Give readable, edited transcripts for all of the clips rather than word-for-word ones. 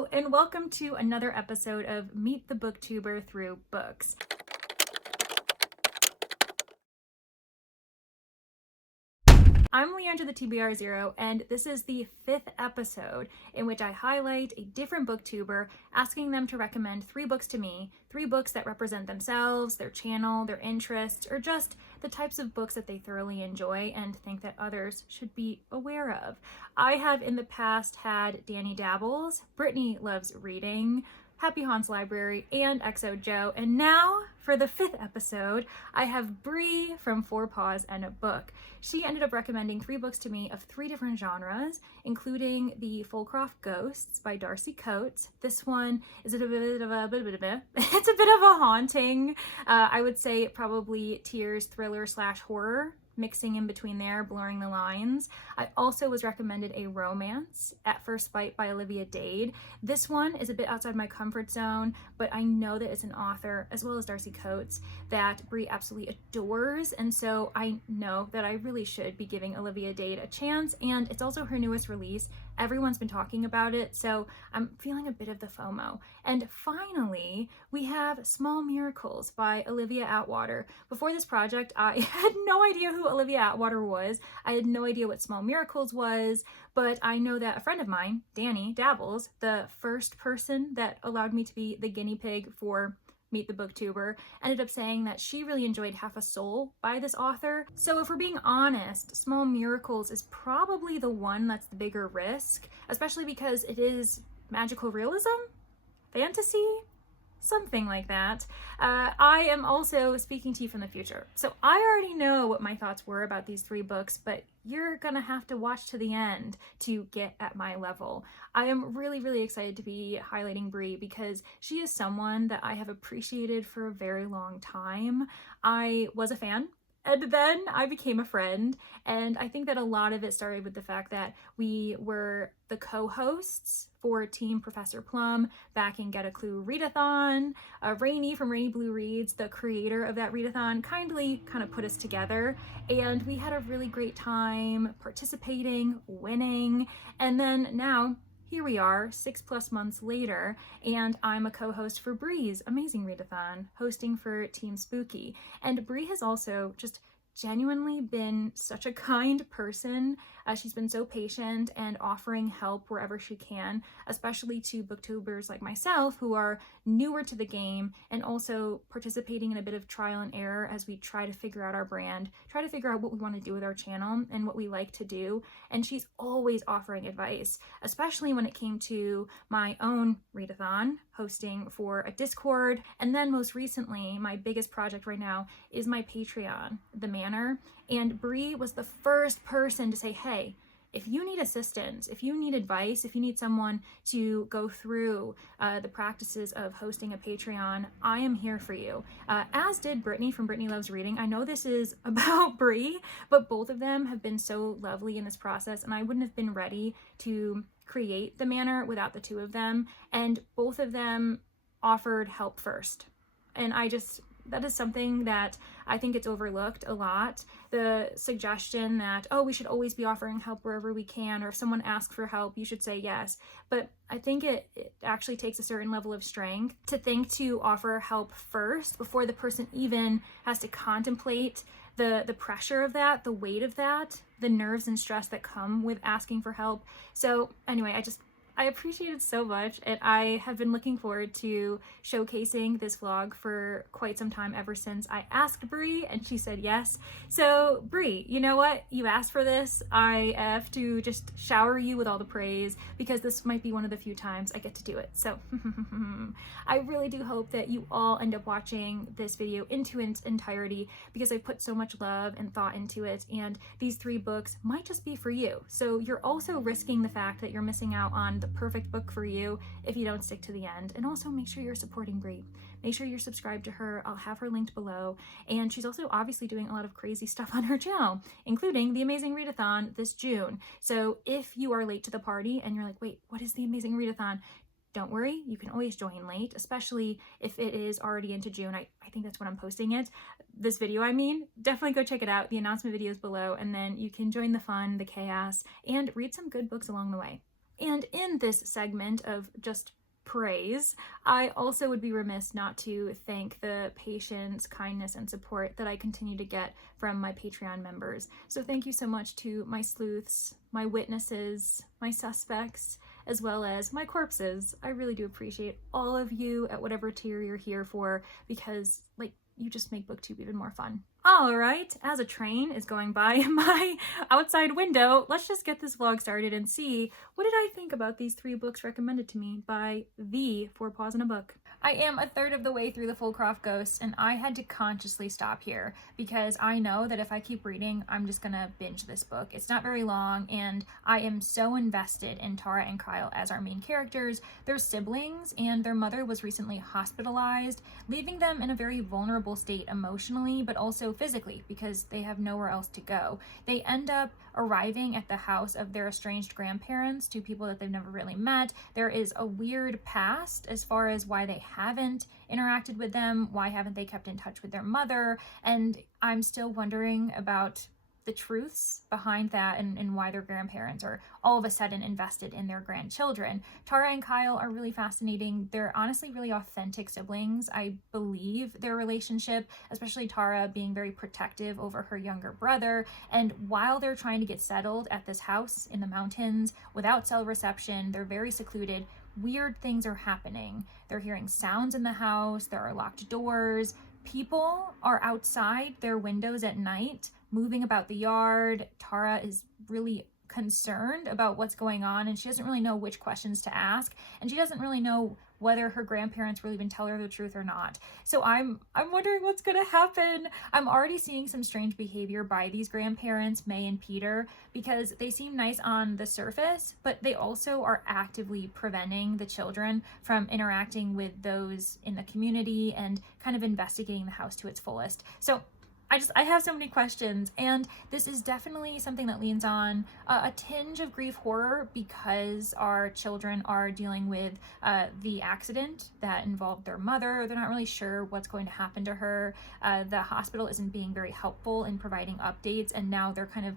Hello, and welcome to another episode of Meet the Booktuber Through Books. I'm Leandra the TBR0, and this is the 5th episode in which I highlight a different booktuber, asking them to recommend 3 books to me, 3 books that represent themselves, their channel, their interests, or just the types of books that they thoroughly enjoy and think that others should be aware of. I have in the past had Danny Dabbles, Brittany Loves Reading, Happy Haunts Library, and XO Joe, and now for the 5th episode, I have Bree from Four Paws and a Book. She ended up recommending 3 books to me of 3 different genres, including The Fulcroft Ghosts by Darcy Coates. This one is it's a bit of a haunting, I would say probably tears, thriller / horror, mixing in between there, blurring the lines. I also was recommended a romance, At First Bite by Olivia Dade. This one is a bit outside my comfort zone, but I know that it's an author, as well as Darcy Coates, that Bree absolutely adores, and so I know that I really should be giving Olivia Dade a chance, and it's also her newest release. Everyone's been talking about it, so I'm feeling a bit of the FOMO. And finally, we have Small Miracles by Olivia Atwater. Before this project, I had no idea who Olivia Atwater was. I had no idea what Small Miracles was, but I know that a friend of mine, Danny Dabbles, the first person that allowed me to be the guinea pig for Meet the Booktuber, ended up saying that she really enjoyed Half a Soul by this author. So if we're being honest, Small Miracles is probably the one that's the bigger risk, especially because it is magical realism? Fantasy? Something like that. I am also speaking to you from the future. So I already know what my thoughts were about these 3 books, but you're gonna have to watch to the end to get at my level. I am really excited to be highlighting Bree because she is someone that I have appreciated for a very long time. I was a fan, and then I became a friend, and I think that a lot of it started with the fact that we were the co-hosts for Team Professor Plum back in Get a Clue Readathon. Rainy from Rainy Blue Reads, the creator of that readathon, kindly kind of put us together, and we had a really great time participating, winning, and then now here we are 6+ months later, and I'm a co-host for Bree's amazing readathon, hosting for Team Spooky. And Bree has also just genuinely been such a kind person. She's been so patient and offering help wherever she can, especially to booktubers like myself who are newer to the game and also participating in a bit of trial and error as we try to figure out our brand, try to figure out what we want to do with our channel and what we like to do. And she's always offering advice, especially when it came to my own readathon, hosting for a Discord. And then most recently, my biggest project right now is my Patreon, The Manor. And Bree was the first person to say, hey, if you need assistance, if you need advice, if you need someone to go through the practices of hosting a Patreon, I am here for you. As did Brittany from Brittany Loves Reading. I know this is about Bree, but both of them have been so lovely in this process, and I wouldn't have been ready to create The Manor without the 2 of them, and both of them offered help first. And that is something that I think it's overlooked a lot. The suggestion that, oh, we should always be offering help wherever we can, or if someone asks for help, you should say yes. But I think it actually takes a certain level of strength to think to offer help first before the person even has to contemplate the pressure of that, the weight of that, the nerves and stress that come with asking for help. So anyway, I appreciate it so much, and I have been looking forward to showcasing this vlog for quite some time, ever since I asked Bree and she said yes. So Bree, you know what? You asked for this. I have to just shower you with all the praise because this might be one of the few times I get to do it. So I really do hope that you all end up watching this video into its entirety because I put so much love and thought into it, and these 3 books might just be for you. So you're also risking the fact that you're missing out on the perfect book for you if you don't stick to the end. And also make sure you're supporting Bree. Make sure you're subscribed to her. I'll have her linked below. And she's also obviously doing a lot of crazy stuff on her channel, including the Amazing Readathon this June. So if you are late to the party and you're like, wait, what is the Amazing Readathon? Don't worry, you can always join late, especially if it is already into June. I think that's when I'm posting it. This video, I mean. Definitely go check it out. The announcement video is below, and then you can join the fun, the chaos, and read some good books along the way. And in this segment of just praise, I also would be remiss not to thank the patience, kindness, and support that I continue to get from my Patreon members. So thank you so much to my sleuths, my witnesses, my suspects, as well as my corpses. I really do appreciate all of you at whatever tier you're here for, because you just make BookTube even more fun. All right, as a train is going by my outside window, let's just get this vlog started and see, what did I think about these 3 books recommended to me by the 4 Paws in a Book? I am a third of the way through the Fullcroft Ghosts, and I had to consciously stop here because I know that if I keep reading, I'm just gonna binge this book. It's not very long, and I am so invested in Tara and Kyle as our main characters. They're siblings, and their mother was recently hospitalized, leaving them in a very vulnerable state emotionally, but also physically, because they have nowhere else to go. They end up arriving at the house of their estranged grandparents, 2 people that they've never really met. There is a weird past as far as why they haven't interacted with them, why haven't they kept in touch with their mother, and I'm still wondering about the truths behind that and why their grandparents are all of a sudden invested in their grandchildren. Tara and Kyle are really fascinating. They're honestly really authentic siblings. I believe their relationship, especially Tara being very protective over her younger brother. And while they're trying to get settled at this house in the mountains without cell reception, they're very secluded. Weird things are happening. They're hearing sounds in the house. There are locked doors. People are outside their windows at night, moving about the yard. Tara is really concerned about what's going on, and she doesn't really know which questions to ask, and she doesn't really know whether her grandparents will even tell her the truth or not. So I'm wondering what's gonna happen. I'm already seeing some strange behavior by these grandparents, May and Peter, because they seem nice on the surface, but they also are actively preventing the children from interacting with those in the community and kind of investigating the house to its fullest. So I have so many questions, and this is definitely something that leans on a tinge of grief horror because our children are dealing with the accident that involved their mother. They're not really sure what's going to happen to her. The hospital isn't being very helpful in providing updates, and now they're kind of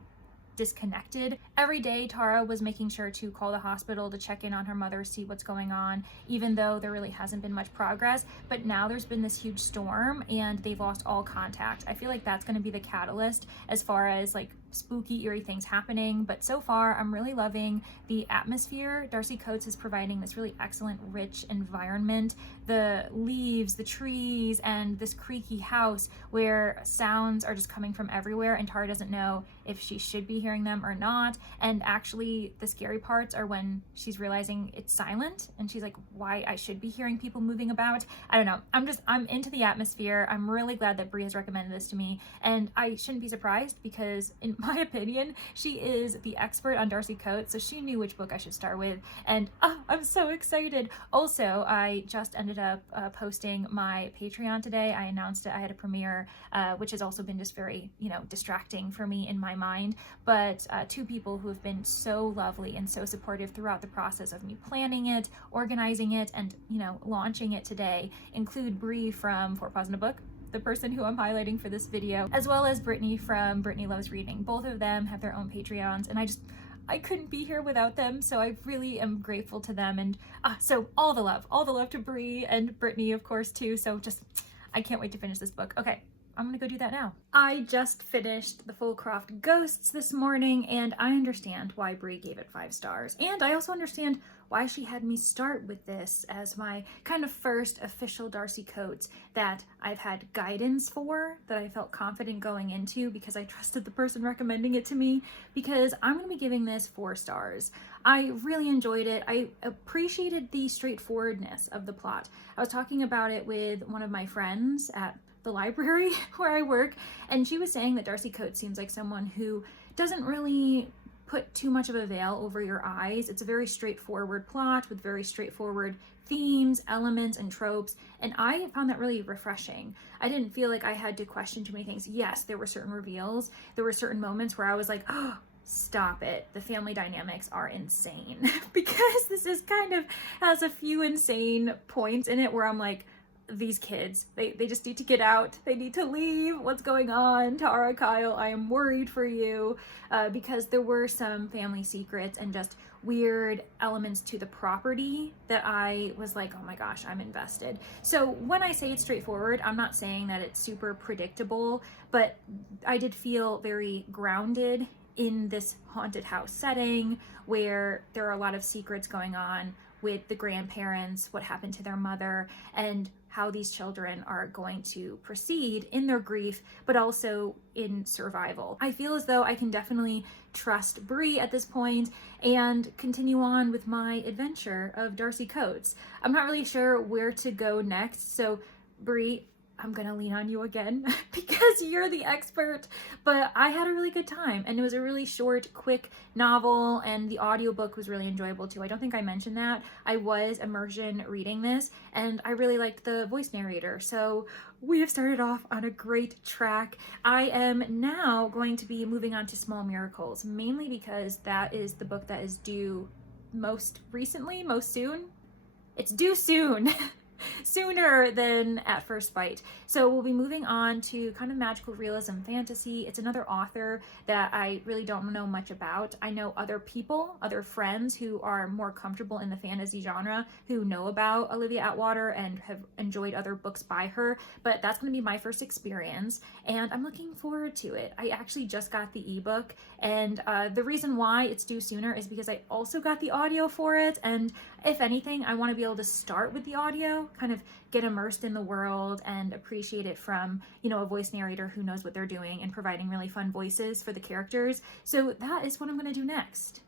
disconnected. Every day, Tara was making sure to call the hospital to check in on her mother, see what's going on, even though there really hasn't been much progress. But now there's been this huge storm and they've lost all contact. I feel like that's going to be the catalyst as far as spooky, eerie things happening. But so far, I'm really loving the atmosphere. Darcy Coates is providing this really excellent, rich environment. The leaves, the trees, and this creaky house where sounds are just coming from everywhere, and Tara doesn't know if she should be hearing them or not. And actually, the scary parts are when she's realizing it's silent, and she's like, why I should be hearing people moving about. I don't know. I'm into the atmosphere. I'm really glad that Brie has recommended this to me, and I shouldn't be surprised because in my opinion, she is the expert on Darcy Coates, so she knew which book I should start with, and I'm so excited. Also, I just ended up posting my Patreon today. I announced it. I had a premiere, which has also been just very, distracting for me in my mind, but 2 people who have been so lovely and so supportive throughout the process of me planning it, organizing it, and, launching it today include Brie from 4 Paws in a Book, the person who I'm highlighting for this video, as well as Brittany from Brittany Loves Reading. Both of them have their own Patreons, and I couldn't be here without them, so I really am grateful to them. And so all the love to Brie and Brittany, of course, too. So I can't wait to finish this book. Okay, I'm gonna go do that now. I just finished the Fullcroft Ghosts this morning, and I understand why Brie gave it 5 stars. And I also understand why she had me start with this as my kind of first official Darcy Coates that I've had guidance for, that I felt confident going into because I trusted the person recommending it to me, because I'm going to be giving this 4 stars. I really enjoyed it. I appreciated the straightforwardness of the plot. I was talking about it with one of my friends at the library where I work, and she was saying that Darcy Coates seems like someone who doesn't really put too much of a veil over your eyes. It's a very straightforward plot with very straightforward themes, elements, and tropes, and I found that really refreshing. I didn't feel like I had to question too many things. Yes, there were certain reveals. There were certain moments where I was like, oh, stop it. The family dynamics are insane. Because this is kind of has a few insane points in it where I'm like, these kids, they just need to get out. They need to leave. What's going on? Tara, Kyle, I am worried for you, because there were some family secrets and just weird elements to the property that I was like, oh my gosh, I'm invested. So when I say it's straightforward, I'm not saying that it's super predictable, but I did feel very grounded in this haunted house setting where there are a lot of secrets going on with the grandparents, what happened to their mother, and how these children are going to proceed in their grief, but also in survival. I feel as though I can definitely trust Bree at this point and continue on with my adventure of Darcy Coates. I'm not really sure where to go next, so Bree, I'm gonna lean on you again because you're the expert, but I had a really good time, and it was a really short, quick novel, and the audiobook was really enjoyable too. I don't think I mentioned that. I was immersion reading this, and I really liked the voice narrator, so we have started off on a great track. I am now going to be moving on to Small Miracles, mainly because that is the book that is due most soon. It's due soon. Sooner than at first bite. So we'll be moving on to kind of magical realism fantasy. It's another author that I really don't know much about. I know other people, other friends who are more comfortable in the fantasy genre who know about Olivia Atwater and have enjoyed other books by her, but that's going to be my first experience, and I'm looking forward to it. I actually just got the ebook, and the reason why it's due sooner is because I also got the audio for it, and if anything, I want to be able to start with the audio, kind of get immersed in the world and appreciate it from, a voice narrator who knows what they're doing and providing really fun voices for the characters. So that is what I'm going to do next.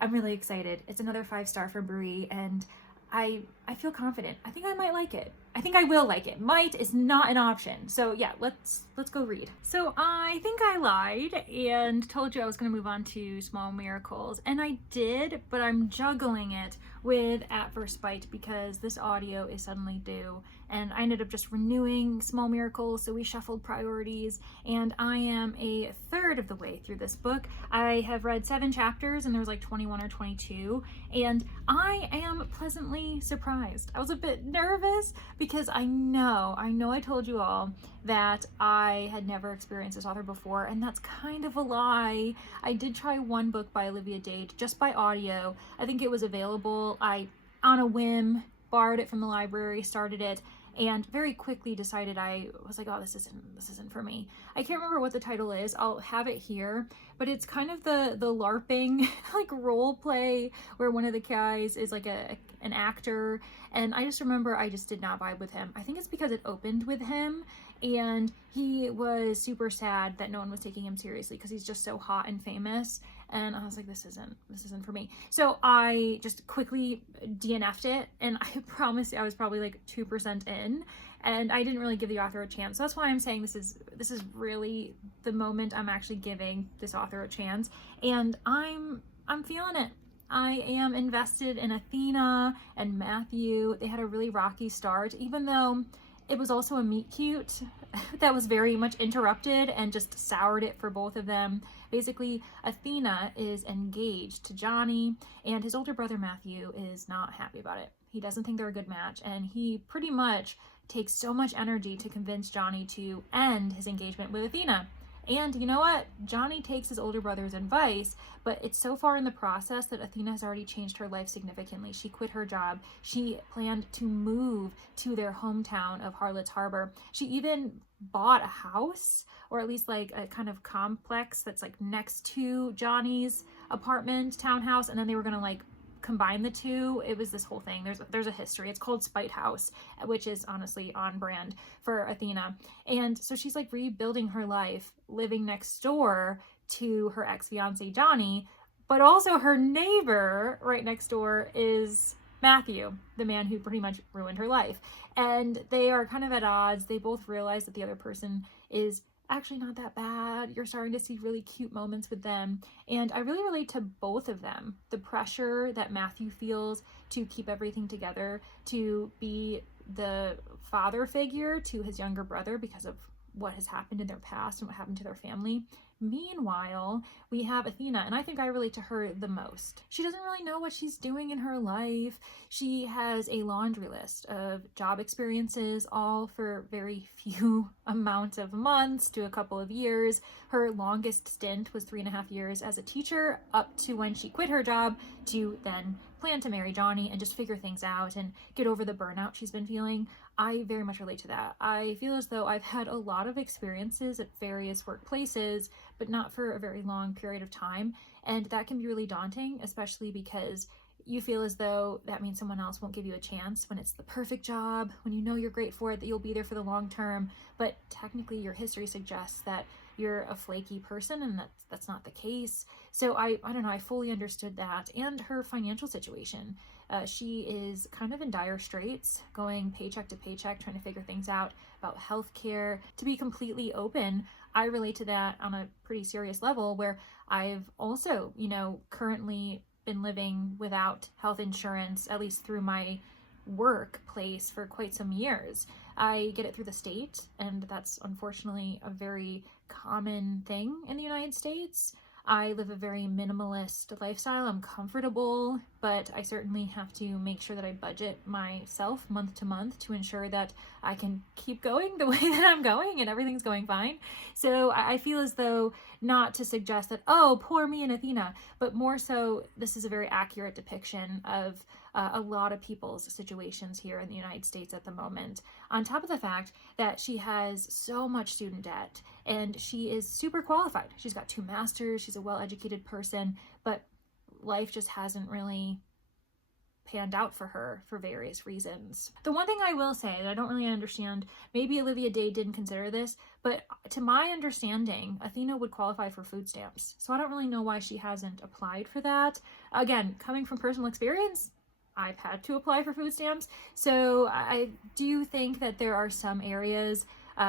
I'm really excited. It's another 5-star for Bree, and I feel confident. I think I might like it. I think I will like it. Might is not an option. So yeah, let's go read. So I think I lied and told you I was going to move on to Small Miracles, and I did, but I'm juggling it with At First Bite because this audio is suddenly due, and I ended up just renewing Small Miracles, so we shuffled priorities, and I am a third of the way through this book. I have read 7 chapters, and there was like 21 or 22, and I am pleasantly surprised. I was a bit nervous because I know I told you all that I had never experienced this author before, and that's kind of a lie. I did try one book by Olivia Dade just by audio. I think it was available. I, on a whim, borrowed it from the library, started it, and very quickly decided I was like, oh, this isn't for me. I can't remember what the title is. I'll have it here, but it's kind of the LARPing like role play where one of the guys is like an actor, and I just remember I just did not vibe with him. I think it's because it opened with him, and he was super sad that no one was taking him seriously because he's just so hot and famous. And I was like, this isn't for me. So I just quickly DNF'd it, and I promise I was probably like 2% in, and I didn't really give the author a chance. So that's why I'm saying this is really the moment I'm actually giving this author a chance, and I'm feeling it. I am invested in Athena and Matthew. They had a really rocky start, even though it was also a meet cute that was very much interrupted and just soured it for both of them. Basically, Athena is engaged to Johnny, and his older brother Matthew is not happy about it. He doesn't think they're a good match, and he pretty much takes so much energy to convince Johnny to end his engagement with Athena. And you know what? Johnny takes his older brother's advice, but it's so far in the process that Athena has already changed her life significantly. She quit her job. She planned to move to their hometown of Harlots Harbor. She even bought a house, or at least like a kind of complex that's like next to Johnny's apartment, townhouse, and then they were gonna like combine the two. It was this whole thing. There's a history. It's called Spite House, which is honestly on brand for Athena. And so she's like rebuilding her life, living next door to her ex-fiance Johnny, but also her neighbor right next door is Matthew, the man who pretty much ruined her life. And they are kind of at odds. They both realize that the other person is actually not that bad. You're starting to see really cute moments with them, and I really relate to both of them. The pressure that Matthew feels to keep everything together, to be the father figure to his younger brother because of what has happened in their past and what happened to their family, Meanwhile, we have Athena, and I think I relate to her the most. She doesn't really know what she's doing in her life. She has a laundry list of job experiences, all for very few amount of months to a couple of years. Her longest stint was 3.5 years as a teacher, up to when she quit her job to then plan to marry Johnny and just figure things out and get over the burnout she's been feeling. I very much relate to that. I feel as though I've had a lot of experiences at various workplaces, but not for a very long period of time. And that can be really daunting, especially because you feel as though that means someone else won't give you a chance when it's the perfect job, when you know you're great for it, that you'll be there for the long term. But technically your history suggests that you're a flaky person, and that's not the case. So I don't know, I fully understood that. And her financial situation. She is kind of in dire straits, going paycheck to paycheck, trying to figure things out about healthcare. To be completely open, I relate to that on a pretty serious level, where I've also, currently been living without health insurance, at least through my workplace, for quite some years. I get it through the state, and that's unfortunately a very common thing in the United States. I live a very minimalist lifestyle. I'm comfortable, but I certainly have to make sure that I budget myself month to month to ensure that I can keep going the way that I'm going and everything's going fine. So I feel as though, not to suggest that, oh, poor me and Athena, but more so this is a very accurate depiction of a lot of people's situations here in the United States at the moment. On top of the fact that she has so much student debt and she is super qualified. She's got 2 masters, she's a well-educated person, but life just hasn't really panned out for her for various reasons. The one thing I will say that I don't really understand, maybe Olivia Day didn't consider this, but to my understanding, Athena would qualify for food stamps. So I don't really know why she hasn't applied for that. Again, coming from personal experience, I've had to apply for food stamps. So I do think that there are some areas,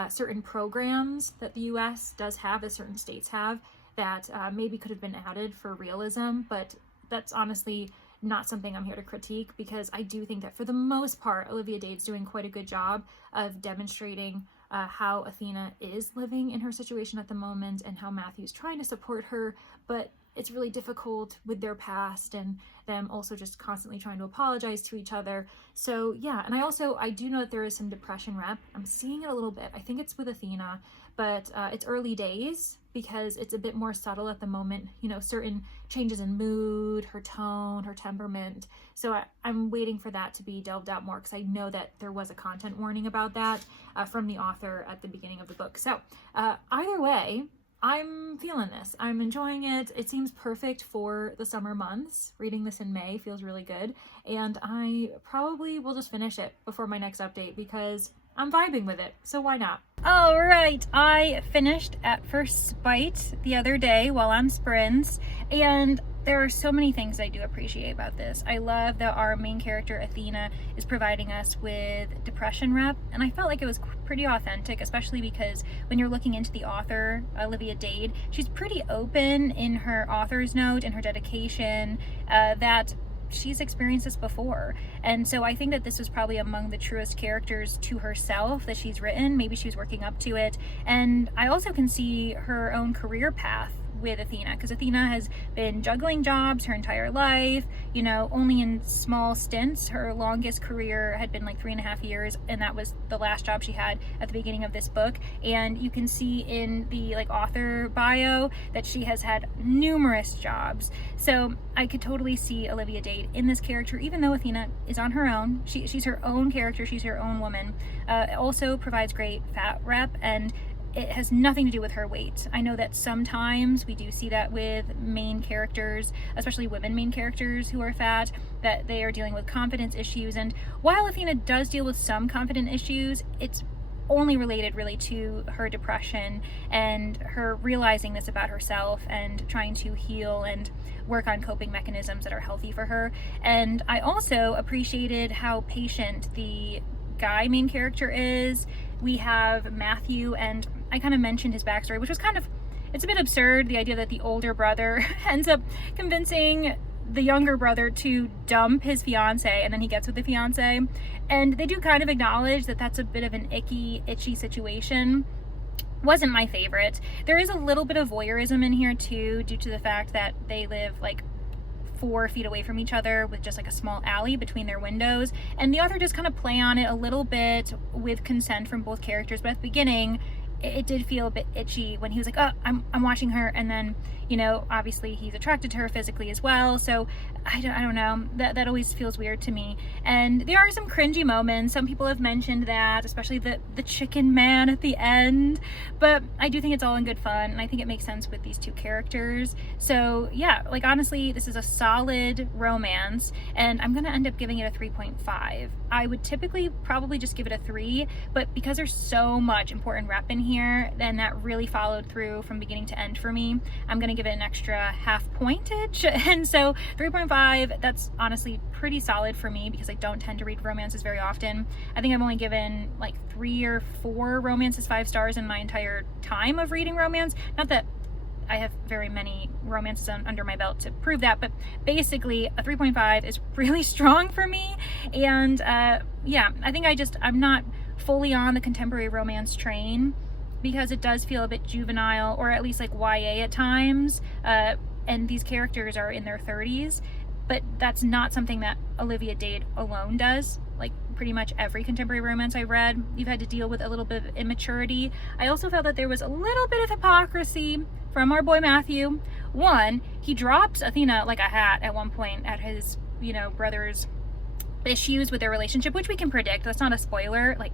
certain programs that the US does have, that certain states have, that maybe could have been added for realism, but that's honestly not something I'm here to critique, because I do think that for the most part, Olivia Dade's doing quite a good job of demonstrating how Athena is living in her situation at the moment and how Matthew's trying to support her, but it's really difficult with their past and them also just constantly trying to apologize to each other. So yeah, and I do know that there is some depression rep. I'm seeing it a little bit. I think it's with Athena, but it's early days because it's a bit more subtle at the moment, certain changes in mood, her tone, her temperament. So I'm waiting for that to be delved out more, because I know that there was a content warning about that from the author at the beginning of the book. So either way, I'm feeling this. I'm enjoying it. It seems perfect for the summer months. Reading this in May feels really good. And I probably will just finish it before my next update because I'm vibing with it. So why not? All right, I finished At First Bite the other day while on sprints, and there are so many things I do appreciate about this. I love that our main character, Athena, is providing us with depression rep, and I felt like it was pretty authentic, especially because when you're looking into the author, Olivia Dade, she's pretty open in her author's note and her dedication that she's experienced this before. And so I think that this was probably among the truest characters to herself that she's written. Maybe she was working up to it. And I also can see her own career path with Athena, because Athena has been juggling jobs her entire life, only in small stints. Her longest career had been like 3.5 years, and that was the last job she had at the beginning of this book. And you can see in the author bio that she has had numerous jobs. So I could totally see Olivia Dade in this character, even though Athena is on her own. She's her own character, she's her own woman. Also provides great fat rep, and it has nothing to do with her weight. I know that sometimes we do see that with main characters, especially women main characters who are fat, that they are dealing with confidence issues. And while Athena does deal with some confidence issues, it's only related really to her depression and her realizing this about herself and trying to heal and work on coping mechanisms that are healthy for her. And I also appreciated how patient the guy main character is. We have Matthew, and I kind of mentioned his backstory, which was it's a bit absurd, the idea that the older brother ends up convincing the younger brother to dump his fiance, and then he gets with the fiance. And they do kind of acknowledge that that's a bit of an itchy situation. wasn't my favorite. There is a little bit of voyeurism in here too, due to the fact that they live like 4 feet away from each other with just like a small alley between their windows, and the author does kind of play on it a little bit with consent from both characters, but at the beginning it did feel a bit itchy when he was like, oh, I'm watching her, and then, you know, obviously he's attracted to her physically as well, so I don't know, that always feels weird to me. And there are some cringy moments. Some people have mentioned that, especially the chicken man at the end, but I do think it's all in good fun, and I think it makes sense with these two characters. So yeah, like honestly, this is a solid romance, and I'm gonna end up giving it a 3.5. I would typically probably just give it a 3, but because there's so much important rep in here, then that really followed through from beginning to end for me. I'm gonna give it an extra half pointage, and so 3.5, that's honestly pretty solid for me because I don't tend to read romances very often. I think I've only given like 3 or 4 romances 5 stars in my entire time of reading romance. Not that I have very many romances under my belt to prove that, but basically a 3.5 is really strong for me. And yeah, I think I'm not fully on the contemporary romance train because it does feel a bit juvenile, or at least like YA at times, and these characters are in their 30s, but that's not something that Olivia Dade alone does. Like pretty much every contemporary romance I've read, you've had to deal with a little bit of immaturity. I also felt that there was a little bit of hypocrisy from our boy Matthew. One, he drops Athena like a hat at one point at his, you know, brother's issues with their relationship, which we can predict. That's not a spoiler. Like,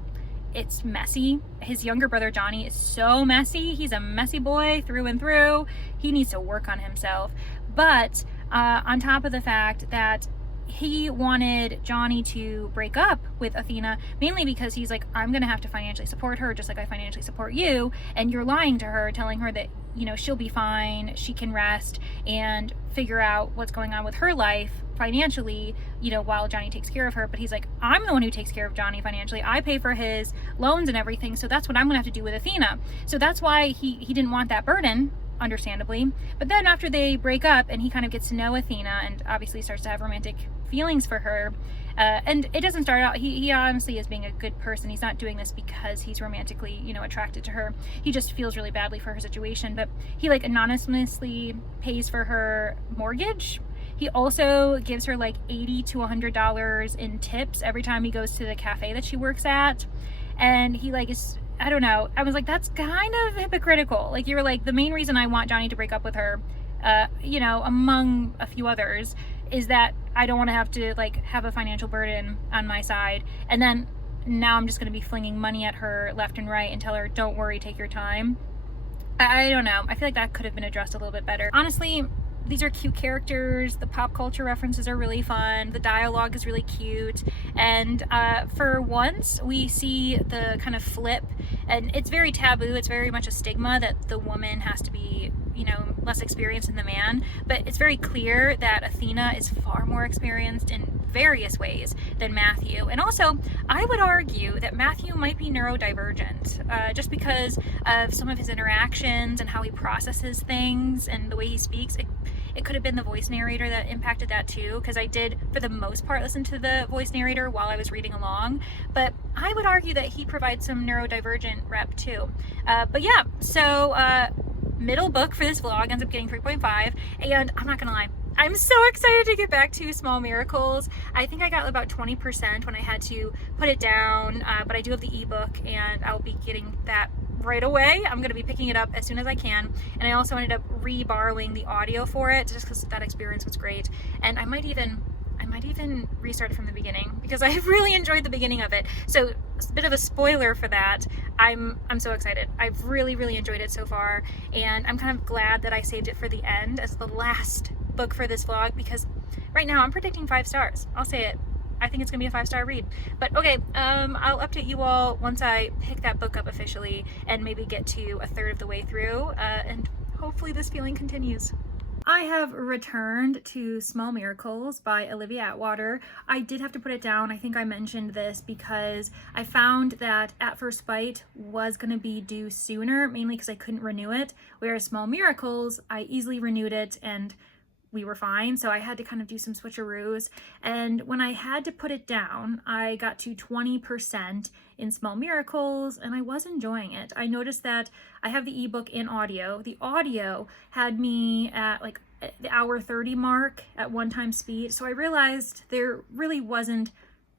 it's messy. His younger brother Johnny is so messy. He's a messy boy through and through. He needs to work on himself. But on top of the fact that he wanted Johnny to break up with Athena, mainly because he's like, I'm gonna have to financially support her just like I financially support you, and you're lying to her, telling her that, you know, she'll be fine, she can rest and figure out what's going on with her life financially, you know, while Johnny takes care of her. But he's like, I'm the one who takes care of Johnny financially. I pay for his loans and everything, so that's what I'm gonna have to do with Athena. So that's why he didn't want that burden, understandably. But then after they break up and he kind of gets to know Athena and obviously starts to have romantic feelings for her, and it doesn't start out, he honestly is being a good person. He's not doing this because he's romantically, you know, attracted to her. He just feels really badly for her situation. But he like anonymously pays for her mortgage. He also gives her like $80 to $100 in tips every time he goes to the cafe that she works at. And he like is, I don't know, I was like, that's kind of hypocritical. Like, you were like, the main reason I want Johnny to break up with her, you know, among a few others, is that I don't want to have to like have a financial burden on my side. And then now I'm just going to be flinging money at her left and right and tell her, don't worry, take your time. I don't know. I feel like that could have been addressed a little bit better. Honestly, these are cute characters. The pop culture references are really fun. The dialogue is really cute. And for once, we see the kind of flip. And it's very taboo. It's very much a stigma that the woman has to be, you know, less experienced than the man. But it's very clear that Athena is far more experienced in various ways than Matthew. And also, I would argue that Matthew might be neurodivergent, just because of some of his interactions and how he processes things and the way he speaks. It could have been the voice narrator that impacted that too, because I did, for the most part, listen to the voice narrator while I was reading along. But I would argue that he provides some neurodivergent rep too. But yeah, so middle book for this vlog ends up getting 3.5, and I'm not gonna lie, I'm so excited to get back to Small Miracles. I think I got about 20% when I had to put it down, but I do have the ebook and I'll be getting that right away. I'm going to be picking it up as soon as I can. And I also ended up re-borrowing the audio for it just because that experience was great. And I might even restart it from the beginning because I really enjoyed the beginning of it. So a bit of a spoiler for that. I'm so excited. I've really enjoyed it so far, and I'm kind of glad that I saved it for the end as the last book for this vlog, because right now I'm predicting 5 stars. I'll say it. I think it's gonna be a 5-star read. But okay, I'll update you all once I pick that book up officially and maybe get to a third of the way through, and hopefully this feeling continues. I have returned to Small Miracles by Olivia Atwater. I did have to put it down. I think I mentioned this because I found that At First Bite was going to be due sooner, mainly because I couldn't renew it, whereas Small Miracles, I easily renewed it and we were fine. So I had to kind of do some switcheroos. And when I had to put it down, I got to 20% in Small Miracles, and I was enjoying it. I noticed that I have the ebook in audio. The audio had me at like the hour 30 mark at 1x speed. So I realized there really wasn't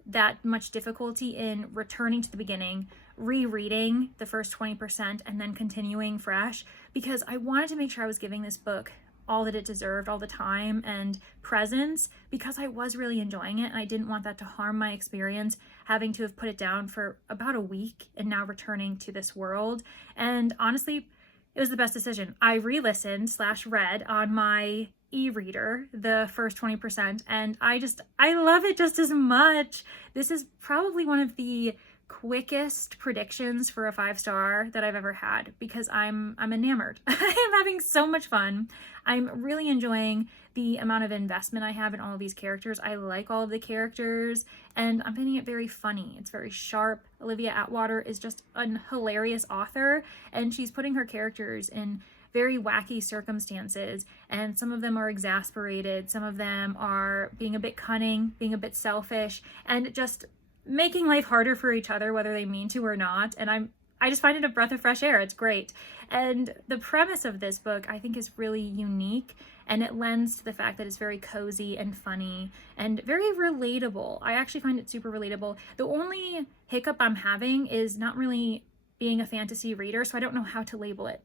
that much difficulty in returning to the beginning, rereading the first 20%, and then continuing fresh, because I wanted to make sure I was giving this book all that it deserved, all the time and presence, because I was really enjoying it, and I didn't want that to harm my experience, having to have put it down for about a week and now returning to this world. And honestly, it was the best decision. I re-listened / read on my e-reader the first 20%, and I love it just as much. This is probably one of the quickest predictions for a 5-star that I've ever had, because I'm enamored. I'm having so much fun. I'm really enjoying the amount of investment I have in all of these characters. I like all of the characters, and I'm finding it very funny. It's very sharp. Olivia Atwater is just a hilarious author, and she's putting her characters in very wacky circumstances, and some of them are exasperated, some of them are being a bit cunning, being a bit selfish, and just making life harder for each other, whether they mean to or not. And I just find it a breath of fresh air. It's great. And the premise of this book, I think, is really unique, and it lends to the fact that it's very cozy and funny and very relatable. I actually find it super relatable. The only hiccup I'm having is not really being a fantasy reader, so I don't know how to label it.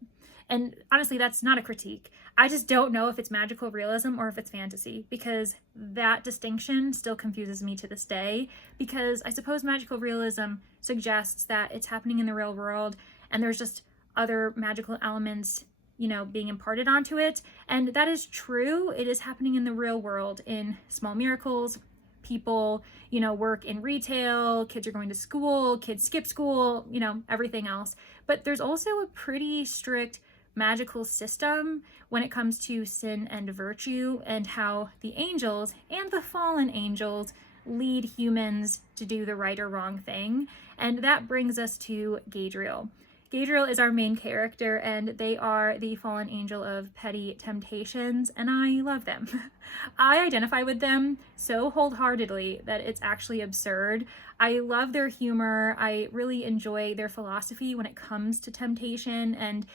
And honestly, that's not a critique. I just don't know if it's magical realism or if it's fantasy, because that distinction still confuses me to this day, because I suppose magical realism suggests that it's happening in the real world and there's just other magical elements, you know, being imparted onto it. And that is true. It is happening in the real world in Small Miracles. People, you know, work in retail, kids are going to school, kids skip school, you know, everything else. But there's also a pretty strict magical system when it comes to sin and virtue, and how the angels and the fallen angels lead humans to do the right or wrong thing. And that brings us to Gadriel. Gadriel is our main character, and they are the fallen angel of petty temptations, and I love them. I identify with them so wholeheartedly that it's actually absurd. I love their humor. I really enjoy their philosophy when it comes to temptation, and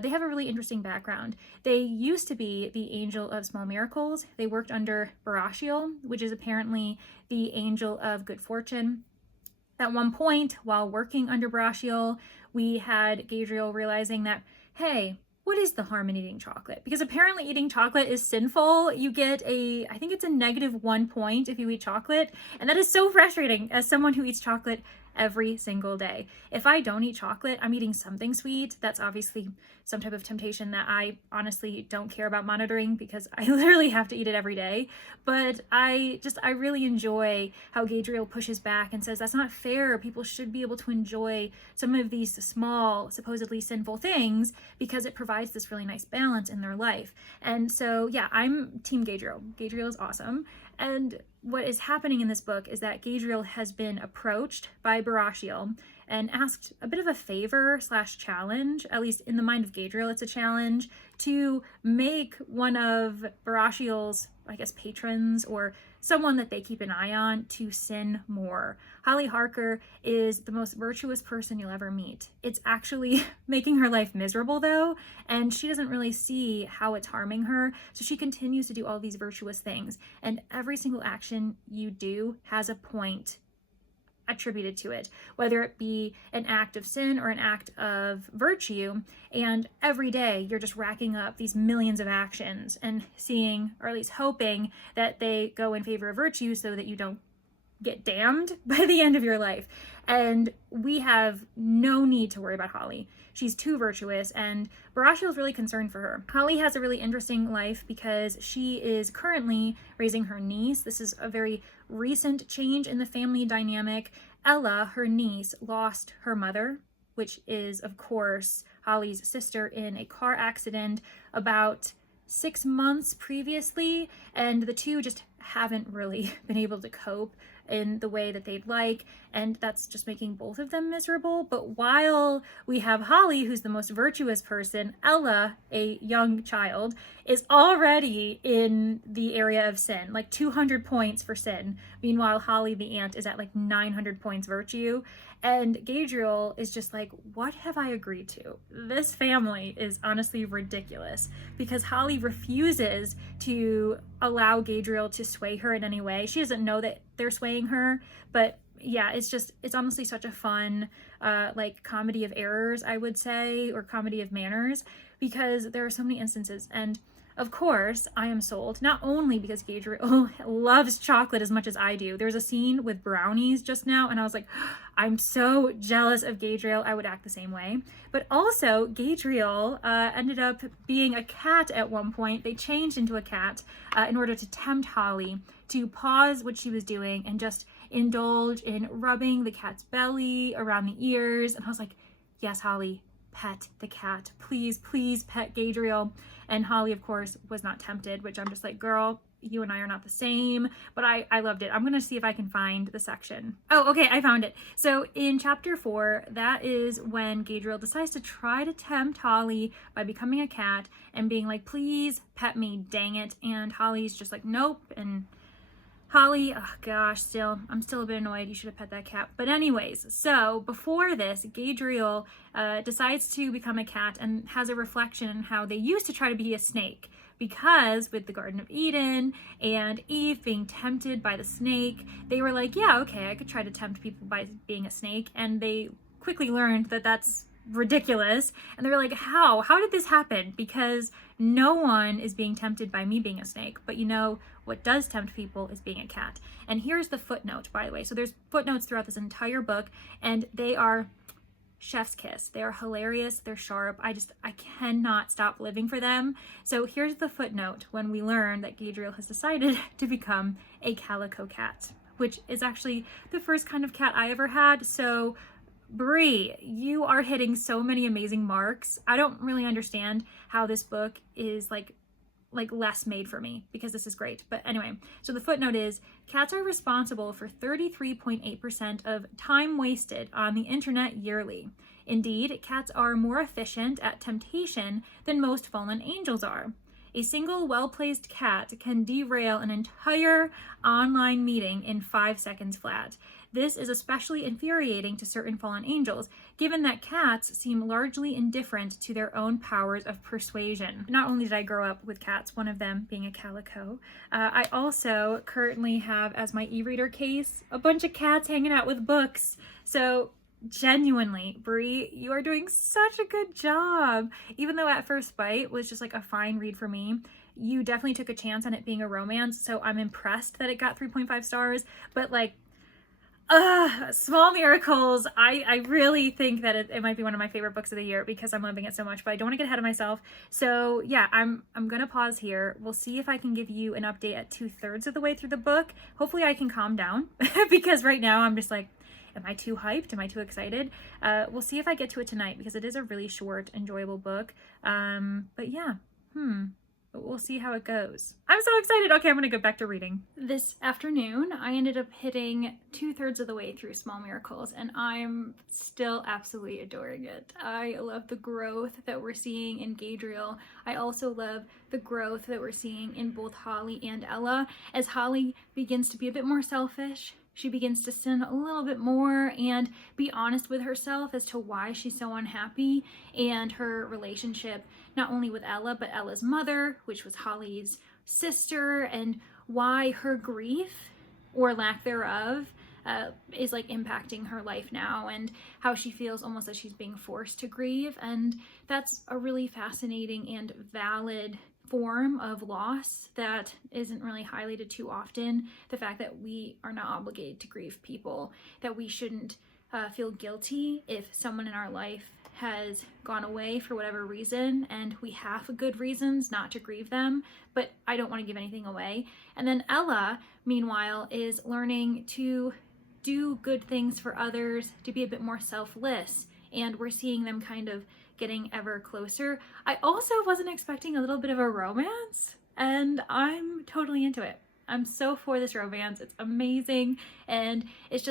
they have a really interesting background. They used to be the angel of Small Miracles. They worked under Barashiel, which is apparently the angel of good fortune. At one point, while working under Barashiel, we had Gadriel realizing that, hey, what is the harm in eating chocolate? Because apparently eating chocolate is sinful. You get I think it's a -1 point if you eat chocolate. And that is so frustrating as someone who eats chocolate every single day. If I don't eat chocolate, I'm eating something sweet. That's obviously some type of temptation that I honestly don't care about monitoring, because I literally have to eat it every day. But I really enjoy how Gadriel pushes back and says that's not fair. People should be able to enjoy some of these small, supposedly sinful things, because it provides this really nice balance in their life. And so, yeah, I'm Team Gadriel. Gadriel is awesome. And what is happening in this book is that Gadriel has been approached by Barashiel and asked a bit of a favor / challenge, at least in the mind of Gadriel, it's a challenge, to make one of Barashiel's, I guess, patrons or someone that they keep an eye on to sin more. Holly Harker is the most virtuous person you'll ever meet. It's actually making her life miserable though, and she doesn't really see how it's harming her, so she continues to do all these virtuous things. And every single action you do has a point attributed to it, whether it be an act of sin or an act of virtue. And every day you're just racking up these millions of actions and seeing, or at least hoping, that they go in favor of virtue so that you don't get damned by the end of your life. And we have no need to worry about Holly. She's too virtuous, and Barashiel is really concerned for her. Holly has a really interesting life because she is currently raising her niece. This is a very recent change in the family dynamic. Ella, her niece, lost her mother, which is, of course, Holly's sister, in a car accident about 6 months previously, and the two just haven't really been able to cope in the way that they'd like, and that's just making both of them miserable. But while we have Holly, who's the most virtuous person, Ella, a young child, is already in the area of sin, like 200 points for sin. Meanwhile, Holly the aunt is at like 900 points virtue. And Gadriel is just like, what have I agreed to? This family is honestly ridiculous, because Holly refuses to allow Gadriel to sway her in any way. She doesn't know that they're swaying her, but yeah, it's honestly such a fun, like comedy of errors, I would say, or comedy of manners, because there are so many instances. And of course, I am sold, not only because Gadriel loves chocolate as much as I do. There's a scene with brownies just now, and I was like, I'm so jealous of Gadriel. I would act the same way. But also, Gadriel ended up being a cat at one point. They changed into a cat in order to tempt Holly to pause what she was doing and just indulge in rubbing the cat's belly around the ears. And I was like, yes, Holly, pet the cat. Please, please pet Gadriel. And Holly, of course, was not tempted, which I'm just like, girl, you and I are not the same. But I loved it. I'm going to see if I can find the section. Oh, okay, I found it. So in chapter 4, that is when Gadriel decides to try to tempt Holly by becoming a cat and being like, please pet me, dang it. And Holly's just like, nope. And Holly, oh gosh, I'm still a bit annoyed. You should have pet that cat. But anyways, so before this, Gadriel decides to become a cat and has a reflection on how they used to try to be a snake. Because with the Garden of Eden and Eve being tempted by the snake, they were like, yeah, okay, I could try to tempt people by being a snake. And they quickly learned that that's ridiculous. And they were like, how did this happen? Because no one is being tempted by me being a snake, but you know what does tempt people is being a cat. And here's the footnote, by the way. So there's footnotes throughout this entire book, and they are chef's kiss. They are hilarious. They're sharp. I cannot stop living for them. So here's the footnote when we learn that Gadriel has decided to become a calico cat, which is actually the first kind of cat I ever had. So Brie, you are hitting so many amazing marks. I don't really understand how this book is like less made for me, because this is great. But anyway, so the footnote is, cats are responsible for 33.8% of time wasted on the internet yearly. Indeed, cats are more efficient at temptation than most fallen angels are. A single well-placed cat can derail an entire online meeting in 5 seconds flat. This is especially infuriating to certain fallen angels, given that cats seem largely indifferent to their own powers of persuasion. Not only did I grow up with cats, one of them being a calico, I also currently have as my e-reader case a bunch of cats hanging out with books. So genuinely, Brie, you are doing such a good job. Even though At First Bite was just like a fine read for me, you definitely took a chance on it being a romance, so I'm impressed that it got 3.5 stars. But like, Small Miracles, I really think that it might be one of my favorite books of the year because I'm loving it so much, but I don't want to get ahead of myself. So yeah, I'm gonna pause here. We'll see if I can give you an update at 2/3 of the way through the book. Hopefully I can calm down because right now I'm just like, am I too hyped? Am I too excited? We'll see if I get to it tonight because it is a really short, enjoyable book. But yeah, we'll see how it goes. I'm so excited. Okay, I'm gonna go back to reading. This afternoon, I ended up hitting 2/3 of the way through Small Miracles, and I'm still absolutely adoring it. I love the growth that we're seeing in Gadriel. I also love the growth that we're seeing in both Holly and Ella. As Holly begins to be a bit more selfish, she begins to sin a little bit more and be honest with herself as to why she's so unhappy, and her relationship not only with Ella, but Ella's mother, which was Holly's sister, and why her grief, or lack thereof, is like impacting her life now, and how she feels almost that she's being forced to grieve. And that's a really fascinating and valid form of loss that isn't really highlighted too often. The fact that we are not obligated to grieve people, that we shouldn't feel guilty if someone in our life has gone away for whatever reason, and we have good reasons not to grieve them, but I don't want to give anything away. And then Ella, meanwhile, is learning to do good things for others, to be a bit more selfless, and we're seeing them kind of getting ever closer. I also wasn't expecting a little bit of a romance, and I'm totally into it. I'm so for this romance. It's amazing, and it's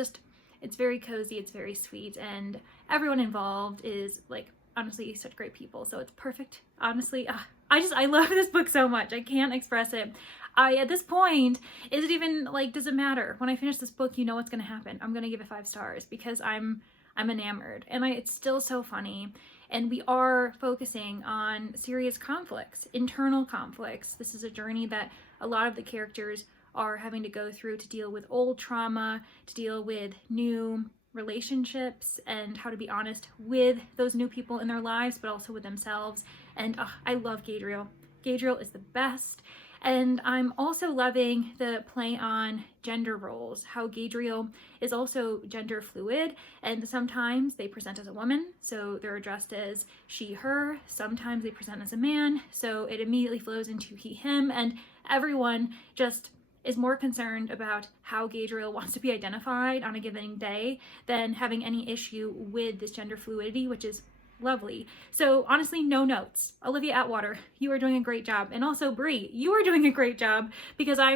very cozy, it's very sweet, and everyone involved is like honestly such great people, so it's perfect. Honestly, I love this book so much. I can't express it. At this point, is it even like, does it matter? When I finish this book, you know what's gonna happen. I'm gonna give it 5 stars because I'm enamored, and it's still so funny. And we are focusing on serious conflicts, internal conflicts. This is a journey that a lot of the characters are having to go through to deal with old trauma, to deal with new relationships, and how to be honest with those new people in their lives, but also with themselves. And I love Gadriel. Gadriel is the best. And I'm also loving the play on gender roles, how Gadriel is also gender fluid, and sometimes they present as a woman, so they're addressed as she, her. Sometimes they present as a man, so it immediately flows into he, him, and everyone just is more concerned about how Gadriel wants to be identified on a given day than having any issue with this gender fluidity, which is lovely. So honestly, no notes. Olivia Atwater, you are doing a great job. And also Brie, you are doing a great job, because I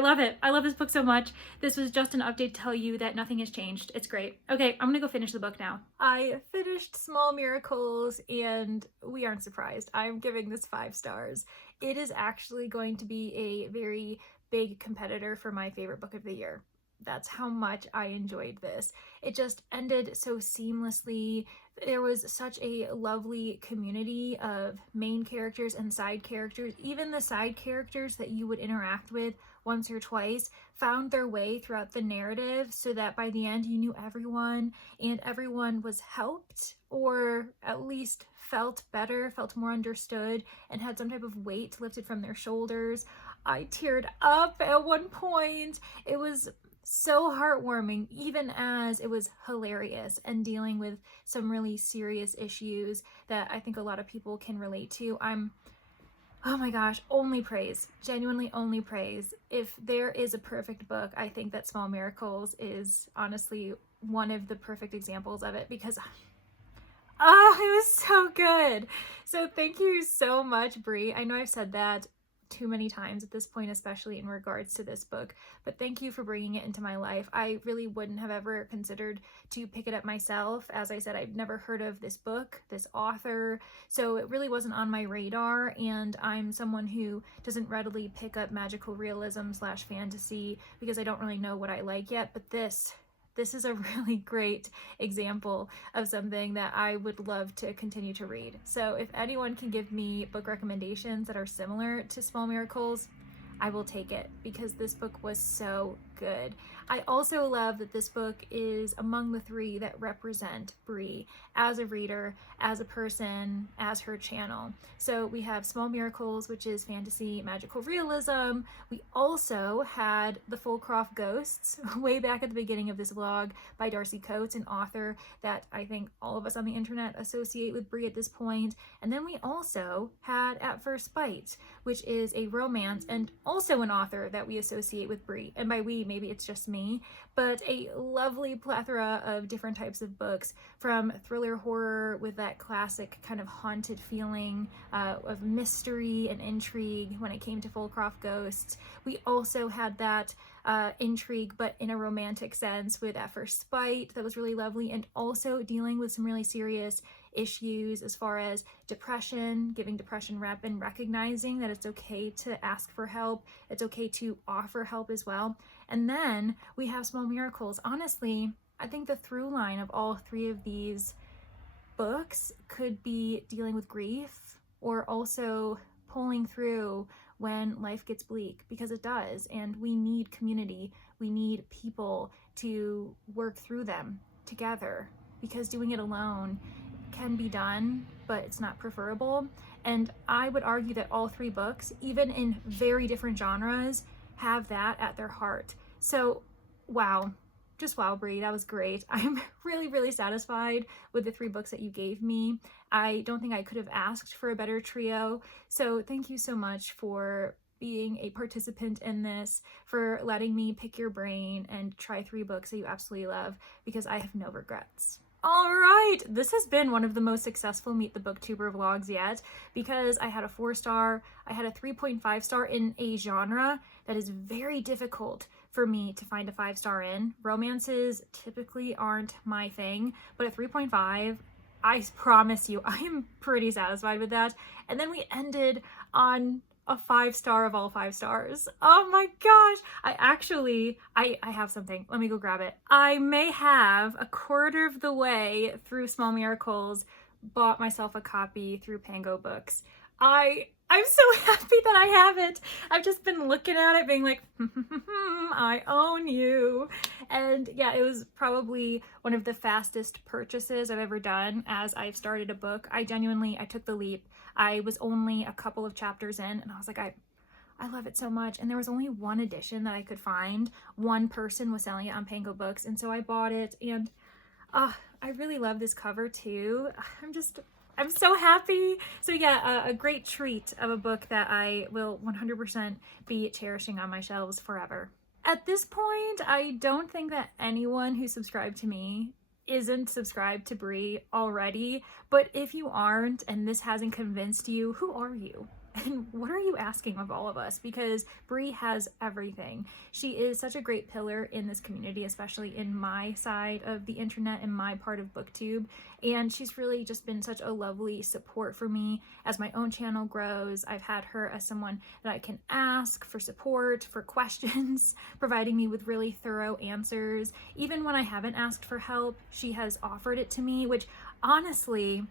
love it. I love this book so much. This was just an update to tell you that nothing has changed. It's great. Okay, I'm gonna go finish the book now. I finished Small Miracles, and we aren't surprised. I'm giving this 5 stars. It is actually going to be a very big competitor for my favorite book of the year. That's how much I enjoyed this. It just ended so seamlessly. There was such a lovely community of main characters and side characters. Even the side characters that you would interact with once or twice found their way throughout the narrative, so that by the end you knew everyone, and everyone was helped, or at least felt better, felt more understood, and had some type of weight lifted from their shoulders. I teared up at one point. It was so heartwarming, even as it was hilarious and dealing with some really serious issues that I think a lot of people can relate to. Oh my gosh, only praise, genuinely only praise. If there is a perfect book, I think that Small Miracles is honestly one of the perfect examples of it, because it was so good. So thank you so much, Brie. I know I've said that too many times at this point, especially in regards to this book, but thank you for bringing it into my life. I really wouldn't have ever considered to pick it up myself. As I said, I've never heard of this book, this author, so it really wasn't on my radar, and I'm someone who doesn't readily pick up magical realism / fantasy because I don't really know what I like yet, but this is a really great example of something that I would love to continue to read. So if anyone can give me book recommendations that are similar to Small Miracles, I will take it, because this book was so good. I also love that this book is among the 3 that represent Brie as a reader, as a person, as her channel. So we have Small Miracles, which is fantasy, magical realism. We also had The Fullcroft Ghosts, way back at the beginning of this vlog, by Darcy Coates, an author that I think all of us on the internet associate with Brie at this point. And then we also had At First Bite, which is a romance, and also an author that we associate with Brie. And by we, maybe it's just me, but a lovely plethora of different types of books, from thriller horror with that classic kind of haunted feeling of mystery and intrigue when it came to Fullcroft Ghosts. We also had that intrigue, but in a romantic sense, with At First Bite. That was really lovely, and also dealing with some really serious issues as far as depression, giving depression rep, and recognizing that it's okay to ask for help. It's okay to offer help as well. And then we have Small Miracles. Honestly, I think the through line of all 3 of these books could be dealing with grief, or also pulling through when life gets bleak, because it does, and we need community. We need people to work through them together, because doing it alone can be done, but it's not preferable. And I would argue that all 3 books, even in very different genres, have that at their heart. So wow, just wow, Brie, that was great. I'm really, really satisfied with the 3 books that you gave me. I don't think I could have asked for a better trio. So thank you so much for being a participant in this, for letting me pick your brain and try 3 books that you absolutely love, because I have no regrets. All right, this has been one of the most successful Meet the Booktuber vlogs yet because I had a 4-star, I had a 3.5 star in a genre that is very difficult for me to find a 5-star in. Romances typically aren't my thing, but at 3.5, I promise you, I am pretty satisfied with that. And then we ended on a 5-star of all 5 stars. Oh my gosh. I have something. Let me go grab it. I may have a quarter of the way through Small Miracles bought myself a copy through Pango Books. I'm so happy that I have it. I've just been looking at it being like, I own you. And yeah, it was probably one of the fastest purchases I've ever done as I've started a book. I took the leap. I was only a couple of chapters in and I was like, I love it so much. And there was only one edition that I could find. One person was selling it on Pango Books. And so I bought it and I really love this cover too. I'm so happy. So yeah, a great treat of a book that I will 100% be cherishing on my shelves forever. At this point, I don't think that anyone who subscribed to me isn't subscribed to Brie already, but if you aren't and this hasn't convinced you, who are you? And what are you asking of all of us? Because Brie has everything. She is such a great pillar in this community, especially in my side of the internet and my part of BookTube. And she's really just been such a lovely support for me as my own channel grows. I've had her as someone that I can ask for support, for questions, providing me with really thorough answers. Even when I haven't asked for help, she has offered it to me, which honestly,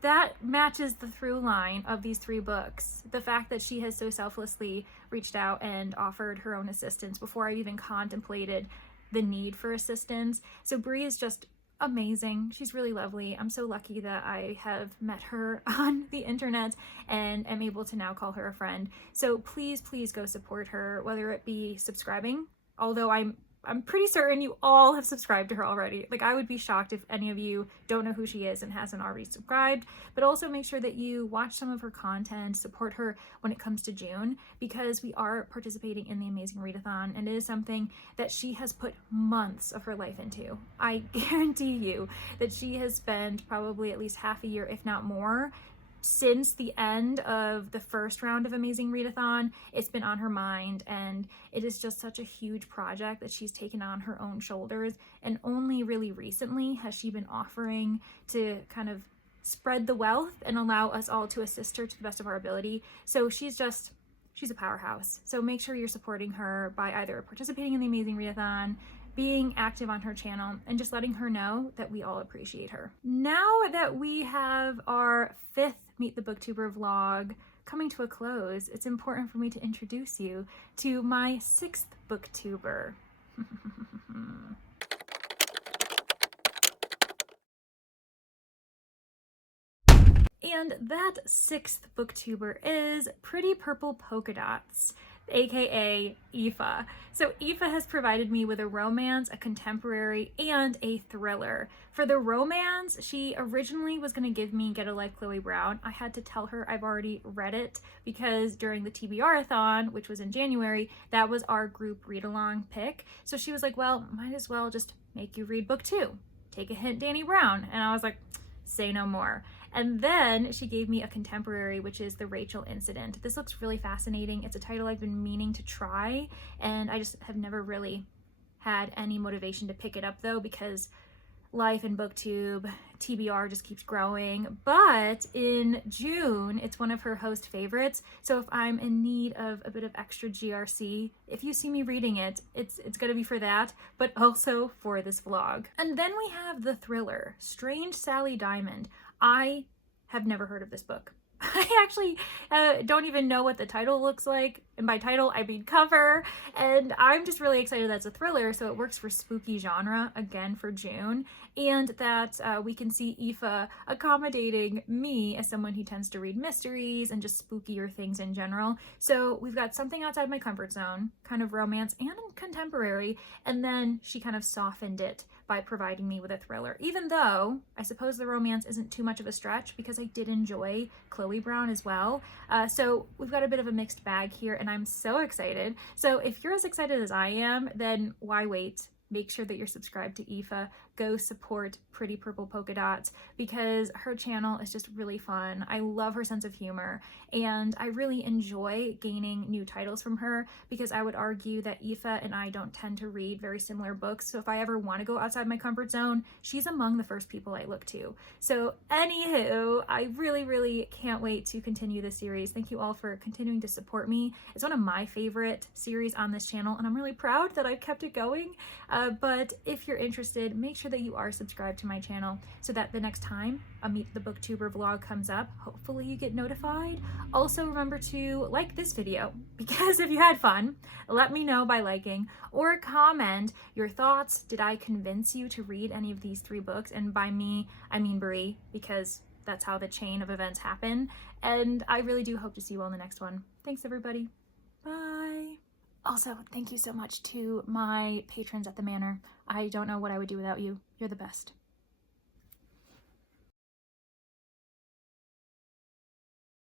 that matches the through line of these 3 books. The fact that she has so selflessly reached out and offered her own assistance before I even contemplated the need for assistance. So Brie is just amazing. She's really lovely. I'm so lucky that I have met her on the internet and am able to now call her a friend. So please go support her, whether it be subscribing, although I'm pretty certain you all have subscribed to her already. Like, I would be shocked if any of you don't know who she is and hasn't already subscribed, but also make sure that you watch some of her content, support her when it comes to June, because we are participating in the Amazing Readathon, and it is something that she has put months of her life into. I guarantee you that she has spent probably at least half a year, if not more, since the end of the first round of Amazing Readathon. It's been on her mind, and it is just such a huge project that she's taken on her own shoulders, and only really recently has she been offering to kind of spread the wealth and allow us all to assist her to the best of our ability. So she's a powerhouse. So make sure you're supporting her by either participating in the Amazing Readathon, being active on her channel, and just letting her know that we all appreciate her. Now that we have our 5th Meet the Booktuber vlog coming to a close, it's important for me to introduce you to my 6th booktuber. And that 6th booktuber is Pretty Purple Polka Dots, aka Aoife. So Aoife has provided me with a romance, a contemporary, and a thriller. For the romance, she originally was going to give me Get a Life, Chloe Brown. I had to tell her I've already read it because during the TBR-a-thon, which was in January, that was our group read-along pick. So she was like, well, might as well just make you read book 2. Take a hint, Dani Brown. And I was like, say no more. And then she gave me a contemporary, which is The Rachel Incident. This looks really fascinating. It's a title I've been meaning to try, and I just have never really had any motivation to pick it up though, because life in BookTube, TBR just keeps growing. But in June, it's one of her host favorites. So if I'm in need of a bit of extra GRC, if you see me reading it, it's gonna be for that, but also for this vlog. And then we have the thriller, Strange Sally Diamond. I have never heard of this book. I actually don't even know what the title looks like, and by title I mean cover, and I'm just really excited that it's a thriller, so it works for spooky genre again for June, and that we can see Aoife accommodating me as someone who tends to read mysteries and just spookier things in general. So we've got something outside my comfort zone, kind of romance and contemporary, and then she kind of softened it by providing me with a thriller, even though I suppose the romance isn't too much of a stretch because I did enjoy Chloe Brown as well. So we've got a bit of a mixed bag here, and I'm so excited. So if you're as excited as I am, then why wait? Make sure that you're subscribed to Aoife, go support Pretty Purple Polka Dots because her channel is just really fun. I love her sense of humor, and I really enjoy gaining new titles from her because I would argue that Aoife and I don't tend to read very similar books. So if I ever want to go outside my comfort zone, she's among the first people I look to. So anywho, I really can't wait to continue this series. Thank you all for continuing to support me. It's one of my favorite series on this channel, and I'm really proud that I've kept it going. But if you're interested, make sure that you are subscribed to my channel so that the next time a Meet the Booktuber vlog comes up, hopefully you get notified. Also remember to like this video, because if you had fun, let me know by liking, or comment your thoughts. Did I convince you to read any of these 3 books? And by me, I mean Brie, because that's how the chain of events happen. And I really do hope to see you all in the next one. Thanks everybody. Bye. Also, thank you so much to my patrons at the Manor. I don't know what I would do without you. You're the best.